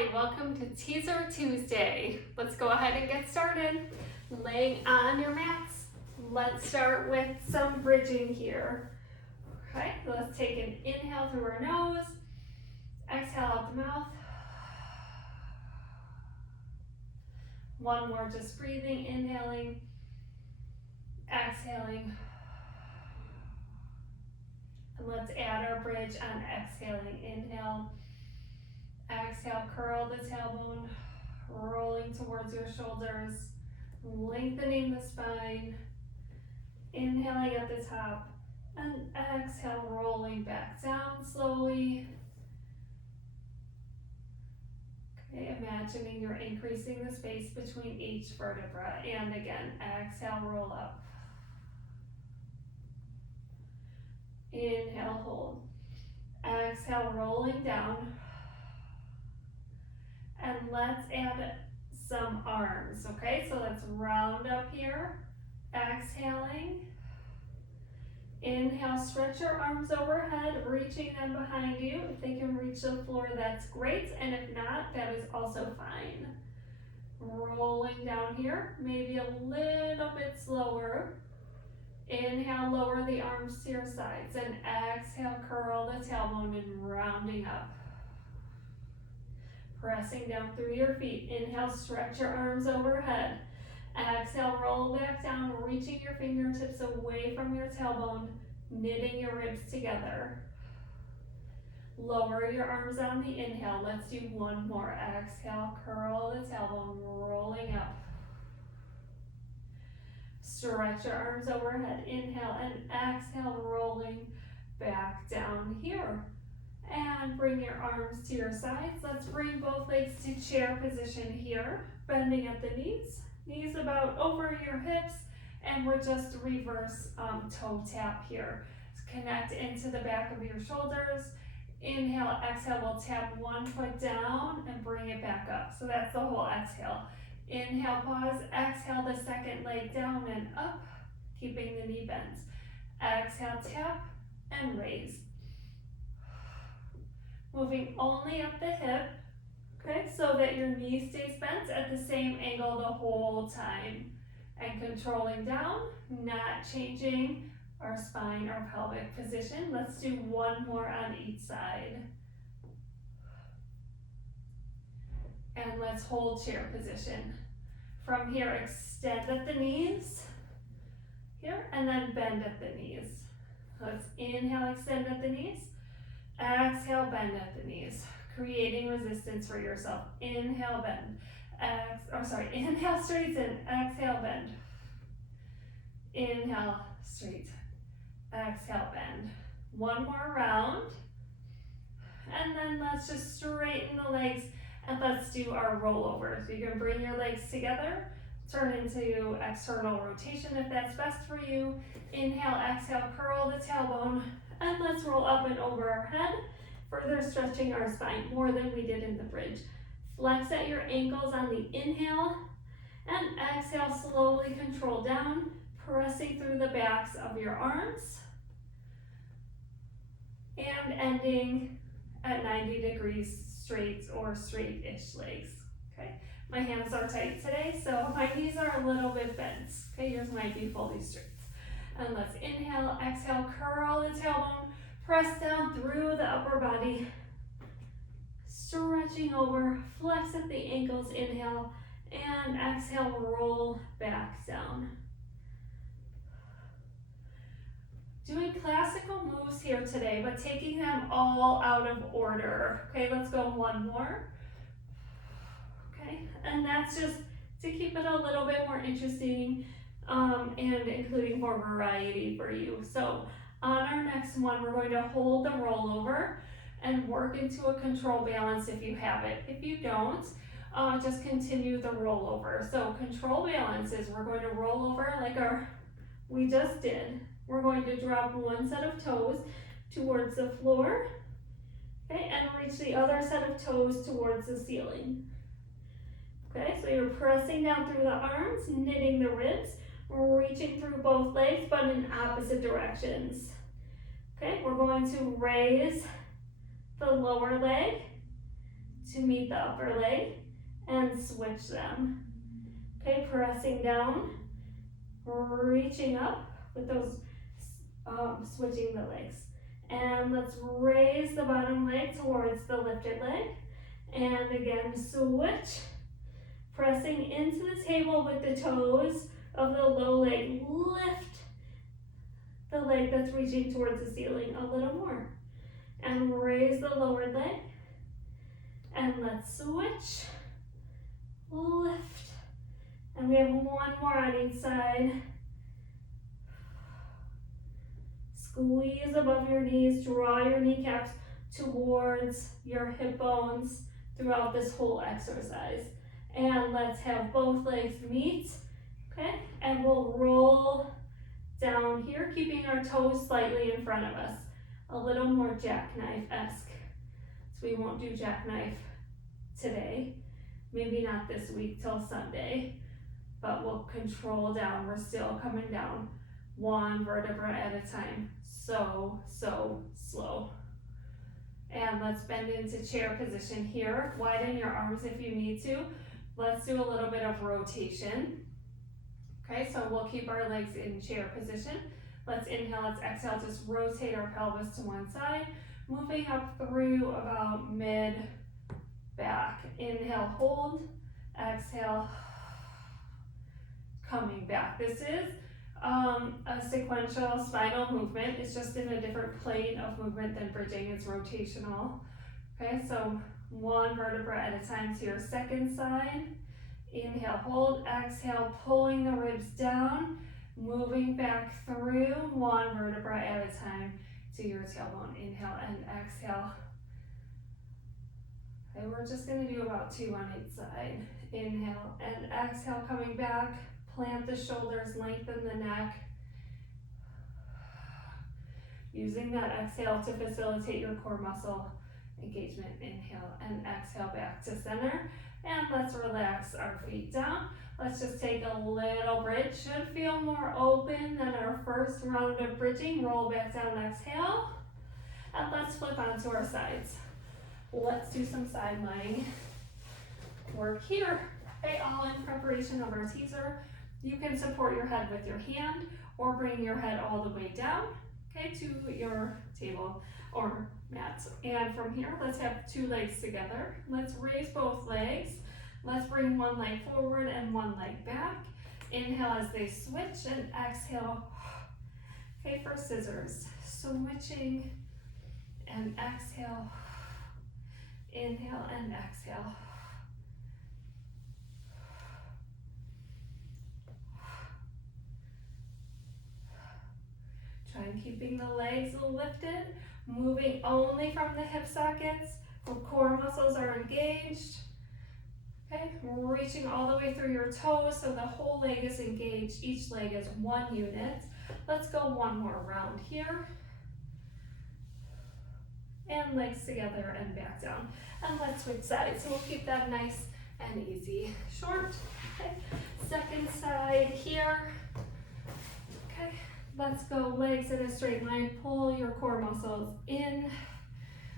Hi, welcome to Teaser Tuesday. Let's go ahead and get started. Laying on your mats. Let's start with some bridging here. Okay, let's take an inhale through our nose, exhale out the mouth. One more, just breathing, inhaling, exhaling. And let's add our bridge on exhaling. Inhale, exhale, curl the tailbone, rolling towards your shoulders, lengthening the spine, inhaling at the top, and exhale, rolling back down slowly. Okay, imagining you're increasing the space between each vertebra, and again, exhale, roll up. Inhale, hold. Exhale, rolling down. And let's add some arms, okay? So let's round up here, exhaling. Inhale, stretch your arms overhead, reaching them behind you. If they can reach the floor, that's great. And if not, that is also fine. Rolling down here, maybe a little bit slower. Inhale, lower the arms to your sides, and exhale, curl the tailbone and rounding up. Pressing down through your feet. Inhale, stretch your arms overhead. Exhale, roll back down, reaching your fingertips away from your tailbone, knitting your ribs together. Lower your arms on the inhale. Let's do one more. Exhale, curl the tailbone, rolling up. Stretch your arms overhead. Inhale and exhale, rolling back down here. And bring your arms to your sides. Let's bring both legs to chair position here, bending at the knees. Knees about over your hips, and we're just reverse toe tap here. Connect into the back of your shoulders. Inhale, exhale, we'll tap one foot down and bring it back up. So that's the whole exhale. Inhale, pause, exhale the second leg down and up, keeping the knee bent. Exhale, tap and raise. Moving only at the hip, okay, so that your knee stays bent at the same angle the whole time. And controlling down, not changing our spine or pelvic position. Let's do one more on each side. And let's hold chair position. From here, extend at the knees, here, and then bend at the knees. Let's inhale, extend at the knees. Exhale, bend at the knees, creating resistance for yourself. Inhale, bend. Inhale, straighten. Exhale, bend. Inhale, straight. Exhale, bend. One more round. And then let's just straighten the legs and let's do our rollover. So you can bring your legs together, turn into external rotation if that's best for you. Inhale, exhale, curl the tailbone. And let's roll up and over our head, further stretching our spine more than we did in the bridge. Flex at your ankles on the inhale, and exhale, slowly control down, pressing through the backs of your arms, and ending at 90 degrees straight or straight-ish legs, okay? My hands are tight today, so my knees are a little bit bent, okay? Yours might be fully straight. And let's inhale, exhale, curl the tailbone, press down through the upper body, stretching over, flex at the ankles, inhale, and exhale, roll back down. Doing classical moves here today, but taking them all out of order. Okay, let's go one more. Okay, and that's just to keep it a little bit more interesting, and including more variety for you. So on our next one, we're going to hold the rollover and work into a control balance if you have it. If you don't, just continue the rollover. So control balance is we're going to roll over like we just did. We're going to drop one set of toes towards the floor, okay, and reach the other set of toes towards the ceiling. Okay, so you're pressing down through the arms, knitting the ribs, reaching through both legs, but in opposite directions. Okay, we're going to raise the lower leg to meet the upper leg and switch them. Okay, pressing down, reaching up with those, switching the legs. And let's raise the bottom leg towards the lifted leg. And again, switch, pressing into the table with the toes of the low leg. Lift the leg that's reaching towards the ceiling a little more. And raise the lower leg. And let's switch, lift. And we have one more on each side. Squeeze above your knees, draw your kneecaps towards your hip bones throughout this whole exercise. And let's have both legs meet, okay? And we'll roll down here, keeping our toes slightly in front of us. A little more jackknife-esque. So we won't do jackknife today. Maybe not this week till Sunday, but we'll control down. We're still coming down one vertebra at a time. So slow. And let's bend into chair position here. Widen your arms if you need to. Let's do a little bit of rotation. Okay, so we'll keep our legs in chair position. Let's inhale, let's exhale, just rotate our pelvis to one side, moving up through about mid back. Inhale, hold, exhale, coming back. This is a sequential spinal movement. It's just in a different plane of movement than bridging. It's rotational. Okay, so one vertebra at a time to your second side. Inhale, hold, exhale, pulling the ribs down, moving back through one vertebra at a time to your tailbone. Inhale and exhale. Okay, we're just gonna do about 2 on each side. Inhale and exhale, coming back. Plant the shoulders, lengthen the neck. Using that exhale to facilitate your core muscle engagement. Inhale and exhale back to center. And let's relax our feet down. Let's just take a little bridge. Should feel more open than our first round of bridging. Roll back down, exhale. And let's flip onto our sides. Let's do some side lying work here. Okay, all in preparation of our teaser. You can support your head with your hand or bring your head all the way down, okay, to your table or mat. And from here, let's have 2 legs together. Let's raise both legs. Let's bring one leg forward and one leg back. Inhale as they switch and exhale. Okay, for scissors. Switching and exhale. Inhale and exhale. Try and keeping the legs lifted, moving only from the hip sockets. The core muscles are engaged. Okay, reaching all the way through your toes so the whole leg is engaged. Each leg is one unit. Let's go one more round here. And legs together and back down. And let's switch sides. So we'll keep that nice and easy. Short. Okay. Second side here. Okay. Let's go legs in a straight line. Pull your core muscles in.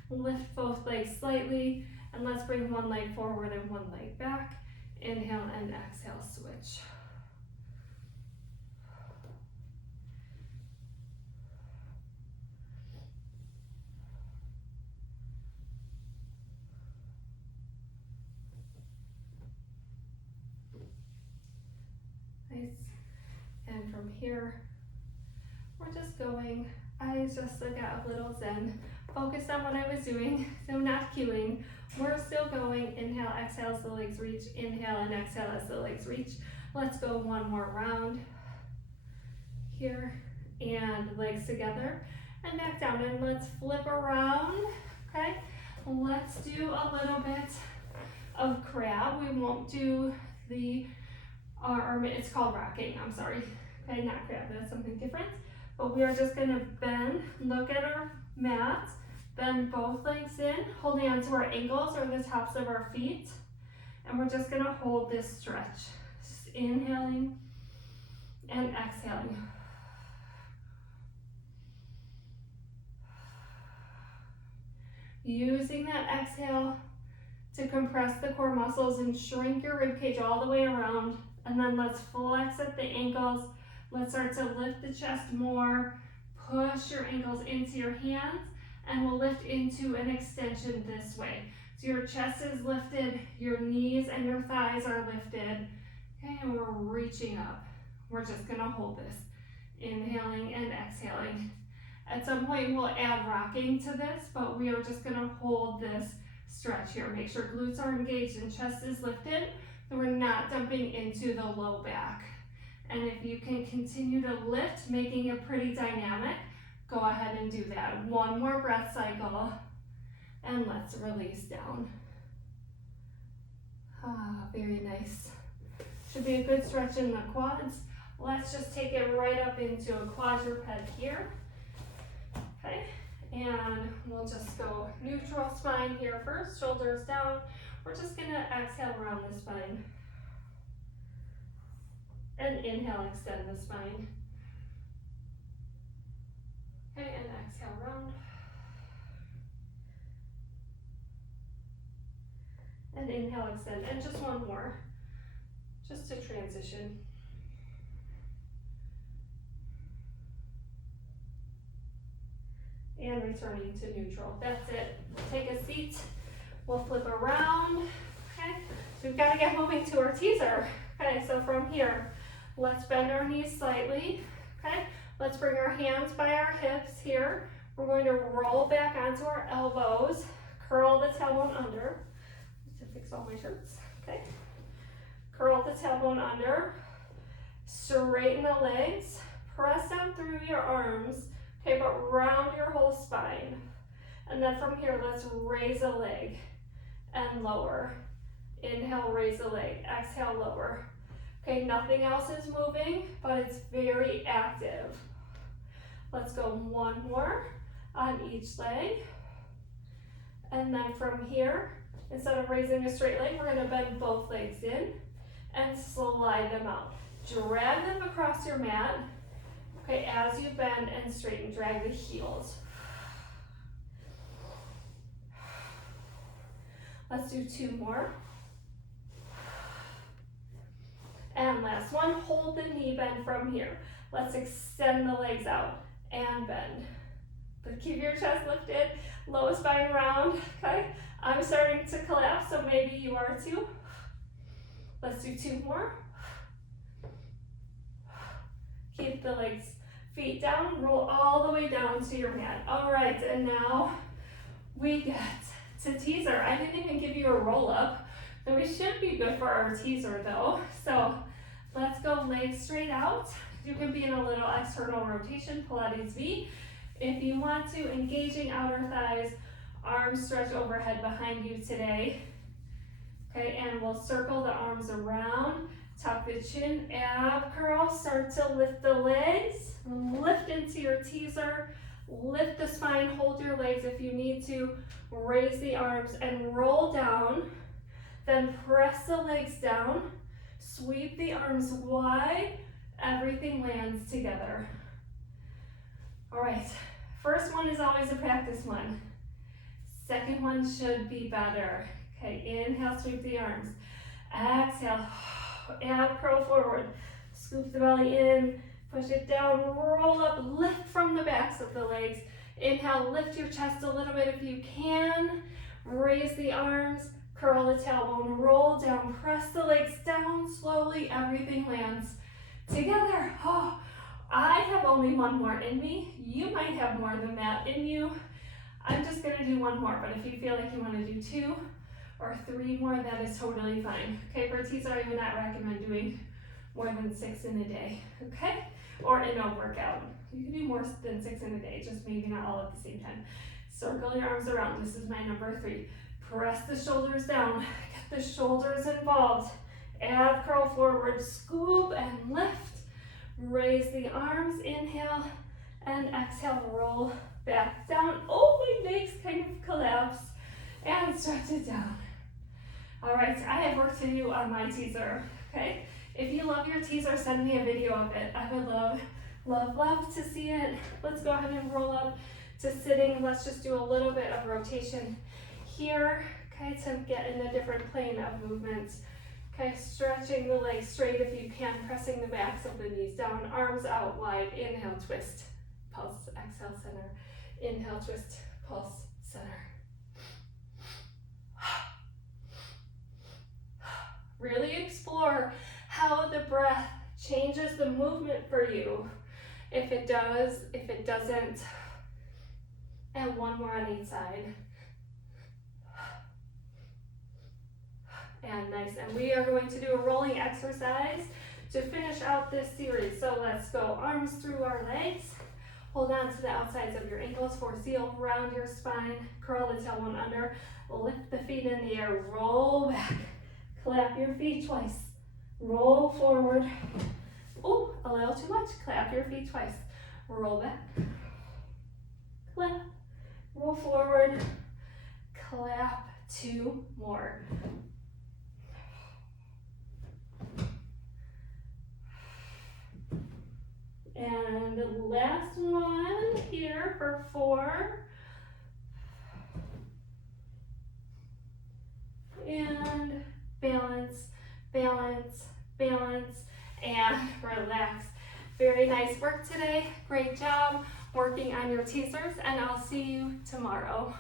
Lift both legs slightly. And let's bring one leg forward and one leg back. Inhale and exhale, switch. Nice. And from here, we're just going. I just got a little zen. Focused on what I was doing, so not cueing. We're still going. Inhale, exhale as the legs reach. Inhale and exhale as the legs reach. Let's go one more round here. And legs together and back down. And let's flip around, okay? Let's do a little bit of crab. We won't do the arm, it's called rocking, I'm sorry. Okay, not crab, that's something different. But we are just gonna bend, look at our mat, bend both legs in, holding onto our ankles or the tops of our feet. And we're just gonna hold this stretch. Just inhaling and exhaling. Using that exhale to compress the core muscles and shrink your rib cage all the way around. And then let's flex at the ankles. Let's start to lift the chest more. Push your ankles into your hands, and we'll lift into an extension this way. So your chest is lifted, your knees and your thighs are lifted. Okay, and we're reaching up. We're just gonna hold this. Inhaling and exhaling. At some point we'll add rocking to this, but we are just gonna hold this stretch here. Make sure glutes are engaged and chest is lifted, so we're not dumping into the low back. And if you can continue to lift, making it pretty dynamic, go ahead and do that. One more breath cycle, and let's release down. Ah, very nice. Should be a good stretch in the quads. Let's just take it right up into a quadruped here. Okay, and we'll just go neutral spine here first, shoulders down. We're just gonna exhale around the spine. And inhale, extend the spine. Okay, and exhale round. And inhale, extend, and just one more, just to transition. And returning to neutral. That's it. Take a seat. We'll flip around. Okay, so we've got to get moving to our teaser. Okay, so from here, let's bend our knees slightly. Okay, let's bring our hands by our hips here. We're going to roll back onto our elbows, curl the tailbone under. To fix all my shirts. Okay, curl the tailbone under, straighten the legs, press down through your arms. Okay, but round your whole spine. And then from here, let's raise a leg and lower. Inhale, raise a leg. Exhale, lower. Okay, nothing else is moving, but it's very active. Let's go one more on each leg. And then from here, instead of raising a straight leg, we're gonna bend both legs in and slide them out. Drag them across your mat. Okay, as you bend and straighten, drag the heels. Let's do two more. And last one, hold the knee bend from here. Let's extend the legs out and bend. But keep your chest lifted, low spine round, okay? I'm starting to collapse, so maybe you are too. Let's do two more. Keep the legs, feet down, roll all the way down to your mat. All right, and now we get to teaser. I didn't even give you a roll up, so we should be good for our teaser though. So let's go legs straight out. You can be in a little external rotation, Pilates V. If you want to, engaging outer thighs, arms stretch overhead behind you today. Okay, and we'll circle the arms around, tuck the chin, ab curl, start to lift the legs, lift into your teaser, lift the spine, hold your legs if you need to, raise the arms and roll down, then press the legs down, sweep the arms wide, everything lands together. All right, first one is always a practice one. Second one should be better. Okay, inhale, sweep the arms. Exhale, ab curl forward. Scoop the belly in, push it down, roll up, lift from the backs of the legs. Inhale, lift your chest a little bit if you can. Raise the arms, curl the tailbone, roll down, press the legs down slowly, everything lands together. Oh, I have only one more in me. You might have more than that in you. I'm just gonna do one more, but if you feel like you wanna do two or three more, that is totally fine. Okay, for teaser, I would not recommend doing more than 6 in a day, okay? Or in a workout. You can do more than 6 in a day, just maybe not all at the same time. Circle your arms around, this is my number 3. Press the shoulders down, get the shoulders involved. Ab curl forward, scoop and lift. Raise the arms, inhale, and exhale, roll back down. Oh, my legs kind of collapse. And stretch it down. All right, I have work to do on my teaser, okay? If you love your teaser, send me a video of it. I would love to see it. Let's go ahead and roll up to sitting. Let's just do a little bit of rotation here, okay, to get in a different plane of movement. Okay, stretching the legs straight if you can, pressing the backs of the knees down, arms out wide. Inhale, twist, pulse, exhale, center. Inhale, twist, pulse, center. Really explore how the breath changes the movement for you. If it does, if it doesn't, and one more on each side. And nice, and we are going to do a rolling exercise to finish out this series. So let's go, arms through our legs. Hold on to the outsides of your ankles for seal, round your spine, curl the tailbone under, lift the feet in the air, roll back, clap your feet twice, roll forward. Ooh, a little too much, clap your feet twice, roll back, clap, roll forward, clap, 2 more. And the last one here for 4. And balance, balance, balance, and relax. Very nice work today. Great job working on your teasers, and I'll see you tomorrow.